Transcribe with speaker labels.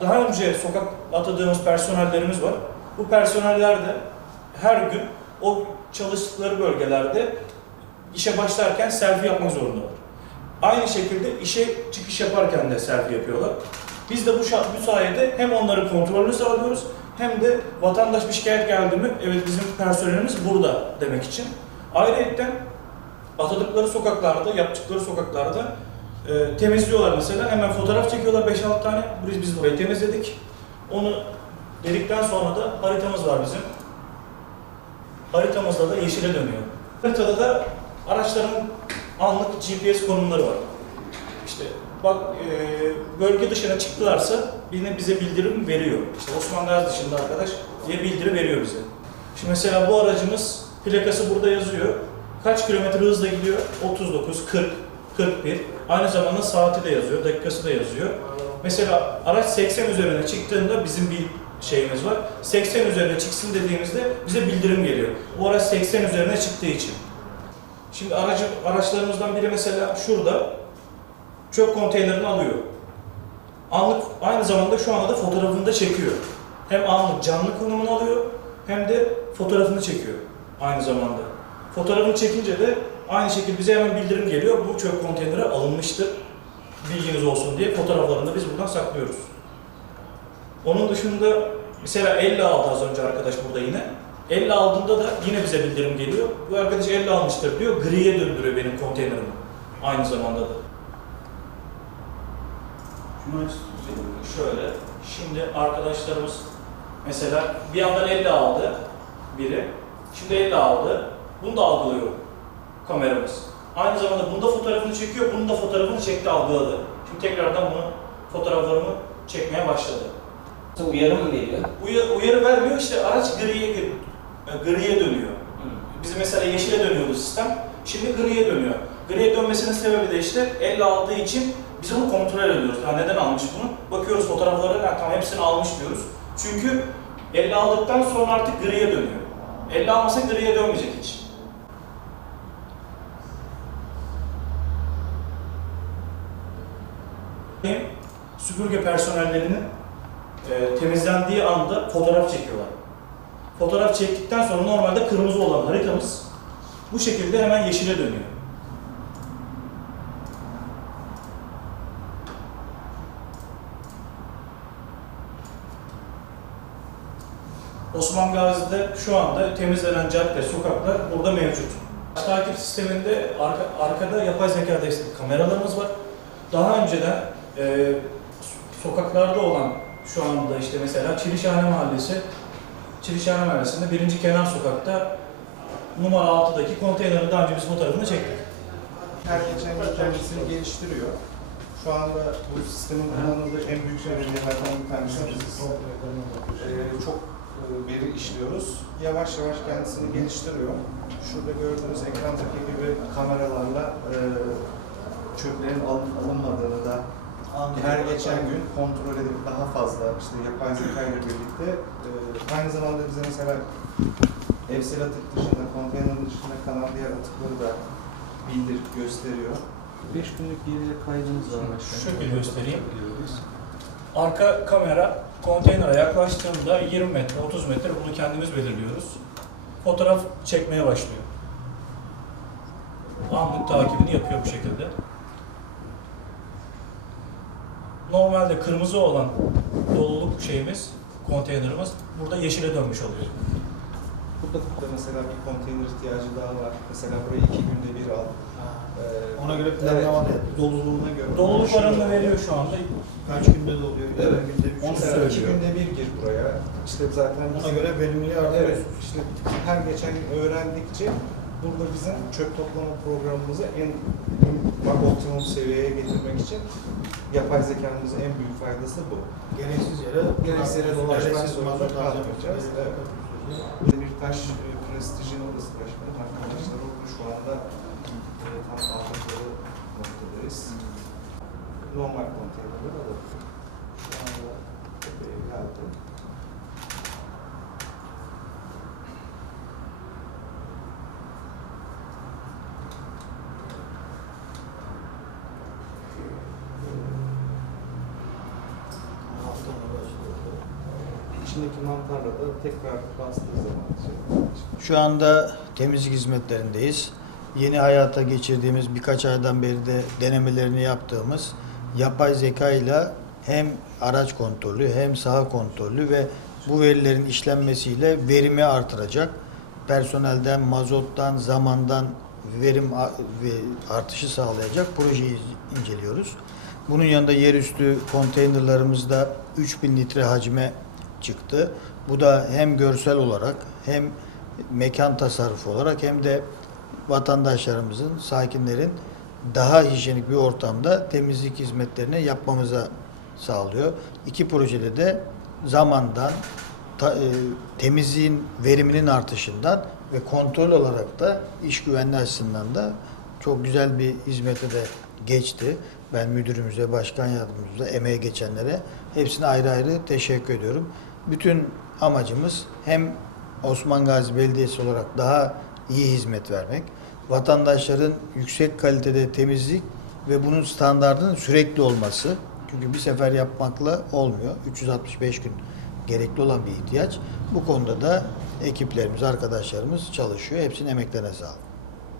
Speaker 1: Daha önce sokak atadığımız personellerimiz var. Bu personeller de her gün o çalıştıkları bölgelerde işe başlarken selfie yapmak zorundalar. Aynı şekilde işe çıkış yaparken de selfie yapıyorlar. Biz de bu, bu sayede hem onların kontrolünü sağlıyoruz hem de vatandaş bir şikayet geldi mi evet bizim personelimiz burada demek için. Ayrıca atadıkları sokaklarda, yaptıkları sokaklarda e, temizliyorlar mesela. Hemen fotoğraf çekiyorlar 5-6 tane. Biz, biz burayı temizledik. Onu dedikten sonra da haritamız var bizim. Haritamızda da yeşile dönüyor. Haritada da araçların anlık GPS konumları var. İşte bak e, bölge dışına çıktılarsa yine bize bildirim veriyor. İşte Osman Gazi dışında arkadaş diye bildirim veriyor bize. Şimdi mesela bu aracımız plakası burada yazıyor. Kaç kilometre hızla gidiyor? 39, 40, 41. Aynı zamanda saati de yazıyor, dakikası da yazıyor. Mesela araç 80 üzerine çıktığında bizim bir şeyimiz var. 80 üzerine çıksın dediğimizde bize bildirim geliyor. Bu araç 80 üzerine çıktığı için. Şimdi aracı, araçlarımızdan biri mesela şurada çöp konteynerini alıyor. Anlık aynı zamanda şu anda da fotoğrafını da çekiyor. Hem anlık canlı konumunu alıyor hem de fotoğrafını çekiyor aynı zamanda. Fotoğrafını çekince de aynı şekilde bize hemen bildirim geliyor. Bu çöp konteyneri alınmıştır. Bilginiz olsun diye fotoğraflarını biz buradan saklıyoruz. Onun dışında mesela 50 aldı az önce arkadaş burada yine. 50 aldığında da yine bize bildirim geliyor. Bu arkadaş 50 almıştır diyor. Griye döndürüyor benim konteynerimi. Aynı zamanda da. Şöyle. Şimdi arkadaşlarımız mesela bir yandan 50 aldı biri. Şimdi 50 aldı. Bunu da algılıyor kameramız. Aynı zamanda bunda fotoğrafını çekiyor, bunun da fotoğrafını çekti, algıladı. Şimdi tekrardan bunu fotoğraflarımı çekmeye başladı.
Speaker 2: Uyarı mı veriyor?
Speaker 1: Uyarı, uyarı vermiyor işte araç griye e, griye dönüyor. Bizim mesela yeşile dönüyordu sistem. Şimdi griye dönüyor. Griye dönmesinin sebebi de işte 50 aldığı için biz onu kontrol ediyoruz. Ha, neden almış bunu? Bakıyoruz fotoğraflara, ha, tamam hepsini almış diyoruz. Çünkü 50 aldıktan sonra artık griye dönüyor. 50 almasa griye dönmeyecek hiç. Süpürge personellerinin e, temizlendiği anda fotoğraf çekiyorlar. Fotoğraf çektikten sonra normalde kırmızı olan haritamız bu şekilde hemen yeşile dönüyor. Osman Gazi'de şu anda temizlenen cadde, sokaklar burada mevcut. Takip sisteminde arka, arkada yapay zeka destekli kameralarımız var. Daha önceden e, sokaklarda olan şu anda işte mesela Çilişhane Mahallesi, Çilişhane Mahallesi'nde birinci kenar sokakta numara 6'daki konteynerin daha önce biz fotoğrafını çektik.
Speaker 3: her geçen gün kendisini geliştiriyor. Şu anda bu sistemin kullanıldığı en büyük belediyelerden bir tanesi biziz. Ee, çok e, veri işliyoruz. Yavaş yavaş kendisini geliştiriyor. Şurada gördüğünüz ekrandaki gibi kameralarla e, çöplerin alın, alınmadığını da her geçen gün kontrol edip daha fazla işte yapay zeka ile birlikte e, aynı zamanda bize mesela evsel atık dışında, konteynerin dışında kalan diğer atıkları da bildir gösteriyor.
Speaker 2: 5 günlük geriye kaydınız var başkanım.
Speaker 1: Şöyle göstereyim. Arka kamera konteynere yaklaştığında 20 metre, 30 metre bunu kendimiz belirliyoruz. Fotoğraf çekmeye başlıyor. Anlık takibini yapıyor bu şekilde. Normalde kırmızı olan doluluk şeyimiz, konteynerimiz burada yeşile dönmüş oluyor.
Speaker 3: Burada da mesela bir konteyner ihtiyacı daha var. Mesela burayı iki günde bir al. Ee,
Speaker 4: Ona göre planlama
Speaker 3: evet, doluluğuna göre.
Speaker 1: Doluluk oranını veriyor şu anda.
Speaker 4: Kaç günde doluyor?
Speaker 3: Evet.
Speaker 4: Evet. günde bir
Speaker 1: Onu
Speaker 3: Mesela iki
Speaker 1: söylüyor.
Speaker 3: günde bir gir buraya. İşte zaten
Speaker 4: Ona göre verimliliği
Speaker 3: Evet,
Speaker 4: artırıyorsunuz.
Speaker 3: işte her geçen gün öğrendikçe burada bizim çöp toplama programımızı en bak optimum seviyeye getirmek için yapay zekamızın en büyük faydası bu.
Speaker 4: Gereksiz yere
Speaker 3: Gereksiz yere dolaşmak zorunda kalmayacağız. Evet. Demirtaş e, prestijin odası başkanım arkadaşlar oldu şu anda e, tam aldıkları noktadayız. Normal konteynerler alalım. Şu anda tepeye geldi. İçindeki mantarla da tekrar bastığı zaman şey-
Speaker 4: Şu anda temizlik hizmetlerindeyiz. Yeni hayata geçirdiğimiz birkaç aydan beri de denemelerini yaptığımız yapay zeka ile hem araç kontrolü hem saha kontrolü ve bu verilerin işlenmesiyle verimi artıracak. Personelden, mazottan, zamandan verim artışı sağlayacak projeyi inceliyoruz. Bunun yanında yerüstü konteynerlarımızda 3000 litre hacme çıktı. Bu da hem görsel olarak hem mekan tasarrufu olarak hem de vatandaşlarımızın, sakinlerin daha hijyenik bir ortamda temizlik hizmetlerini yapmamıza sağlıyor. İki projede de zamandan, ta- e, temizliğin veriminin artışından ve kontrol olarak da iş güvenliği açısından da çok güzel bir hizmete de geçti. Ben müdürümüze, başkan yardımcımıza, emeğe geçenlere hepsine ayrı ayrı teşekkür ediyorum. Bütün amacımız hem Osman Gazi Belediyesi olarak daha iyi hizmet vermek, vatandaşların yüksek kalitede temizlik ve bunun standartının sürekli olması. Çünkü bir sefer yapmakla olmuyor. 365 gün gerekli olan bir ihtiyaç. Bu konuda da ekiplerimiz, arkadaşlarımız çalışıyor. Hepsinin emeklerine sağlık.